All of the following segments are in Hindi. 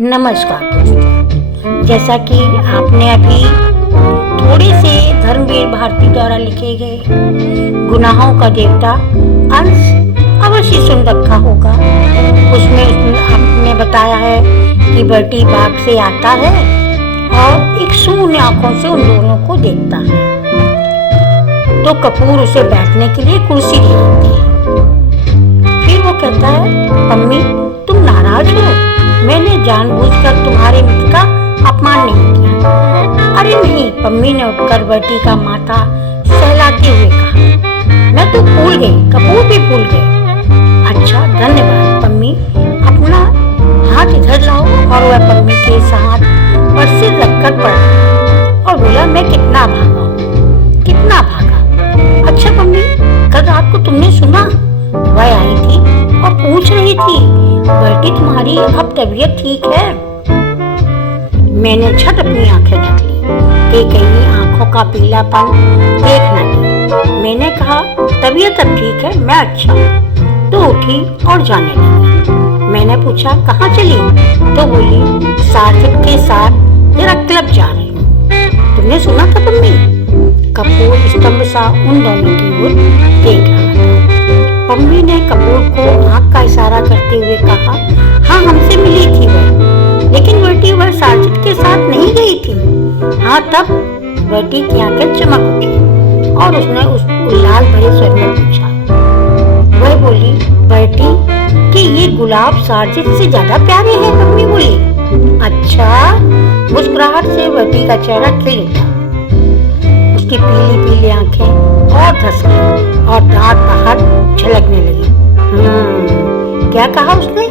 नमस्कार दोस्तों, जैसा कि आपने अभी थोड़े से धर्मवीर भारती द्वारा लिखे गए गुनाहों का देवता अंश अवश्य सुन रखा होगा। उसमें आपने बताया है कि बर्टी बाग से आता है और एक शून्य आंखों से उन दोनों को देखता है। तो कपूर उसे बैठने के लिए कुर्सी दे देती है। फिर वो कहता है, पम्मी तुम नाराज हो, मैंने जानबूझकर तुम्हारे मित्र का अपमान नहीं किया। अरे नहीं, पम्मी ने उठकर बर्टी का माथा सहलाते हुए कहा, मैं तो भूल गई, कपूर भी भूल गए। अच्छा धन्यवाद पम्मी, अपना हाथ इधर लाओ। और वह पम्मी के हाथ पर सिर रखकर पड़ा और बोला, मैं कितना भागा हूँ, कितना भागा। अच्छा पम्मी, कल रात को तुमने सुना, वह आई थी और पूछ रही थी, बर्टी तुम्हारी अब तबीयत ठीक है? मैंने झट अपनी आंखें ढक ली कि कहीं आंखों का पीलापन देख न ले। मैंने कहा, तबीयत अब ठीक है, मैं अच्छा हूँ। तो उठी और जाने लगी। मैंने पूछा, कहाँ चली? तो बोली, सार्थक के साथ जरा क्लब जा रही हूँ। तुमने सुना था पम्मी? कपूर स्तंभ सा उन दोनों की ओर देख रहा था। पम्मी ने कपूर को आंख का इशारा करते हुए कहा, हाँ हमसे मिली थी वह, लेकिन बर्टी वह सार्थक के साथ नहीं गई थी। हाँ, तब बर्टी की आंखें चमक उठी और उसने उस उल्लास भरे स्वर में पूछा। वह बोली, बर्टी कि ये गुलाब सार्थक से ज्यादा प्यारे हैं? पम्मी बोली। अच्छा। मुस्कुराहट से बर्टी का चेहरा खिल उठा, उसकी पीली पीली आंखें और धस गई और दांत बाहर झलकने लगी। क्या कहा उसने?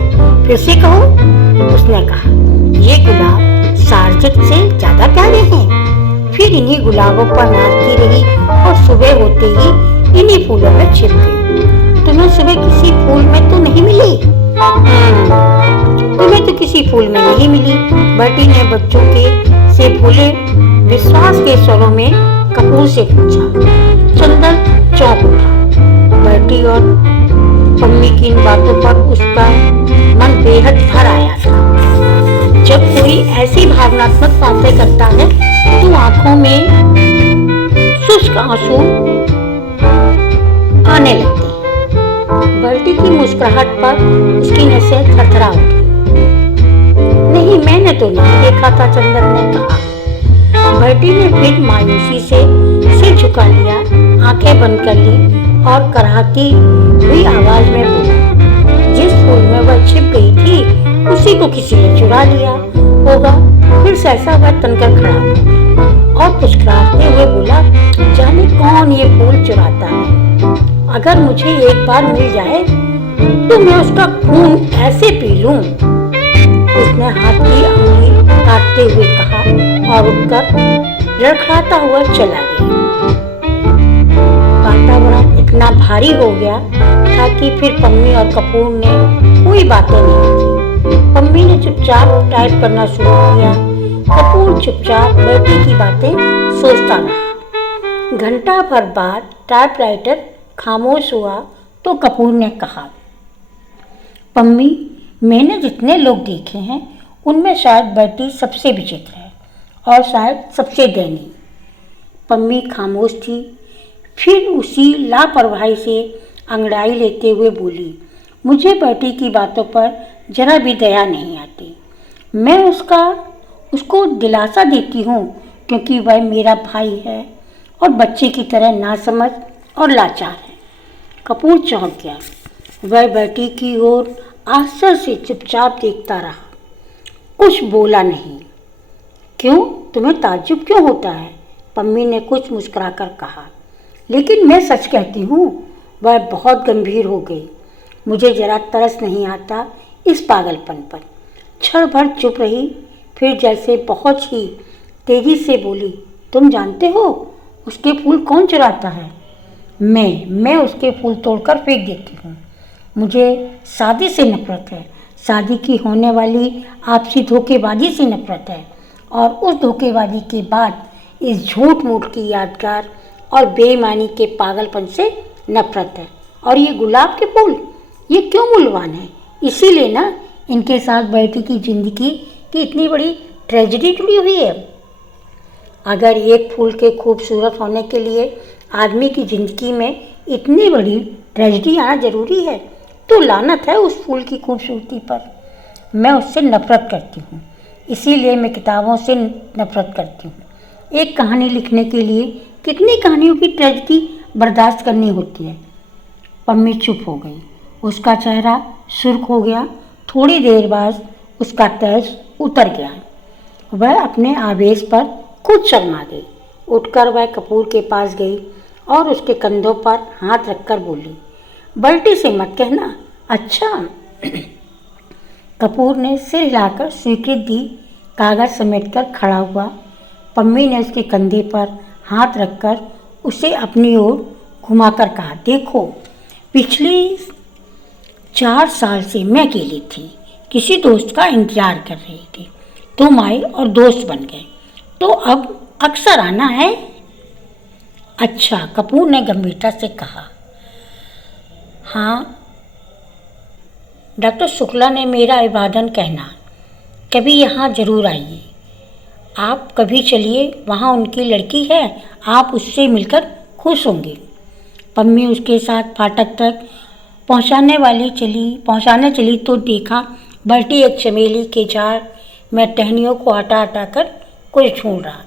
फिर से कहो। उसने कहा, ये गुलाब सार्थक से ज्यादा प्यारे हैं। फिर इन्हीं गुलाबों पर नाचती रही और सुबह होते ही इन्हीं फूलों में छिप गई। तुम्हें सुबह किसी फूल में तो नहीं मिली? तुम्हें तो किसी फूल में नहीं मिली, बर्टी ने बच्चों के से भूले विश्वास के स्वरों में कपूर से पूछा। चंदन चौंक उठा। बर्टी और पम्मी की इन बातों पर उसका मन बेहद भर आया था। जब कोई ऐसी भावनात्मक बातें करता है तो आंखों में शुष्क आंसू आने लगते हैं। बर्टी की मुस्कुराहट पर उसकी नसें थरथरा उठी। नहीं, मैंने तो नहीं देखा था, चंदन ने कहा। बर्टी ने फिर मायूसी से सिर झुका लिया, आंखें बंद कर ली और कराहती हुई आवाज में बोली, जिस फूल में वह छिप गई थी उसी को किसी ने चुरा लिया होगा। फिर सहसा वह तनकर खड़ा हुआ और मुस्कुराते हुए बोला, जाने कौन ये फूल चुराता है। अगर मुझे एक बार मिल जाए तो मैं उसका खून ऐसे पी लूं। उसने हाथ की अंगुली काटते हुए कहा और उठकर लड़खड़ाता हुआ चला गया। वातावरण इतना भारी हो गया था कि फिर पम्मी और कपूर ने कोई बातें नहीं की। पम्मी ने चुपचाप टाइप करना शुरू किया, कपूर चुपचाप बर्टी की बातें सोचता रहा। घंटा भर बाद टाइपराइटर खामोश हुआ तो कपूर ने कहा, पम्मी मैंने जितने लोग देखे हैं उनमें शायद बर्टी सबसे विचित्र है और शायद सबसे दयनीय। पम्मी खामोश थी, फिर उसी लापरवाही से अंगड़ाई लेते हुए बोली, मुझे बर्टी की बातों पर जरा भी दया नहीं आती। मैं उसको दिलासा देती हूँ क्योंकि वह मेरा भाई है और बच्चे की तरह नासमझ और लाचार है। कपूर चौंक गया। वह बर्टी की ओर आश्चर्य से चुपचाप देखता रहा, कुछ बोला नहीं। क्यों, तुम्हें ताज्जुब क्यों होता है? पम्मी ने कुछ मुस्कुराकर कहा। लेकिन मैं सच कहती हूँ। वह बहुत गंभीर हो गई। मुझे जरा तरस नहीं आता इस पागलपन पर। क्षण भर चुप रही, फिर जैसे बहुत ही तेजी से बोली, तुम जानते हो उसके फूल कौन चुराता है? मैं उसके फूल तोड़कर फेंक देती हूँ। मुझे शादी से नफरत है, शादी की होने वाली आपसी धोखेबाजी से नफरत है और उस धोखेबाजी के बाद इस झूठ मूठ की यादगार और बेईमानी के पागलपन से नफरत है। और ये गुलाब के फूल, ये क्यों मूल्यवान है? इसीलिए ना इनके साथ बर्टी की जिंदगी कि इतनी बड़ी ट्रेजेडी जुड़ी हुई है। अगर एक फूल के खूबसूरत होने के लिए आदमी की ज़िंदगी में इतनी बड़ी ट्रेजेडी आना ज़रूरी है तो लानत है उस फूल की खूबसूरती पर। मैं उससे नफ़रत करती हूँ, इसीलिए मैं किताबों से नफ़रत करती हूँ। एक कहानी लिखने के लिए कितनी कहानियों की ट्रेजेडी बर्दाश्त करनी होती है। पम्मी चुप हो गई, उसका चेहरा सुर्ख हो गया। थोड़ी देर बाद उसका तेज उतर गया। वह अपने आवेश पर खुद शर्मा गई। उठकर वह कपूर के पास गई और उसके कंधों पर हाथ रखकर बोली, बल्टी से मत कहना, अच्छा। कपूर ने सिर हिलाकर स्वीकृति दी। कागज समेटकर खड़ा हुआ। पम्मी ने उसके कंधे पर हाथ रखकर उसे अपनी ओर घुमाकर कहा, देखो, पिछली 4 साल से मैं अकेली थी, किसी दोस्त का इंतजार कर रही थी। तुम आए और दोस्त बन गए, तो अब अक्सर आना है। अच्छा, कपूर ने गंभीरता से कहा। हाँ, डॉक्टर शुक्ला ने मेरा अभिवादन कहना, कभी यहाँ ज़रूर आइए। आप कभी चलिए, वहाँ उनकी लड़की है, आप उससे मिलकर खुश होंगे। पम्मी उसके साथ फाटक तक पहुँचाने चली तो देखा बल्टी एक चमेली के झाड़ में टहनियों को हटा कर कुछ ढूंढ रहा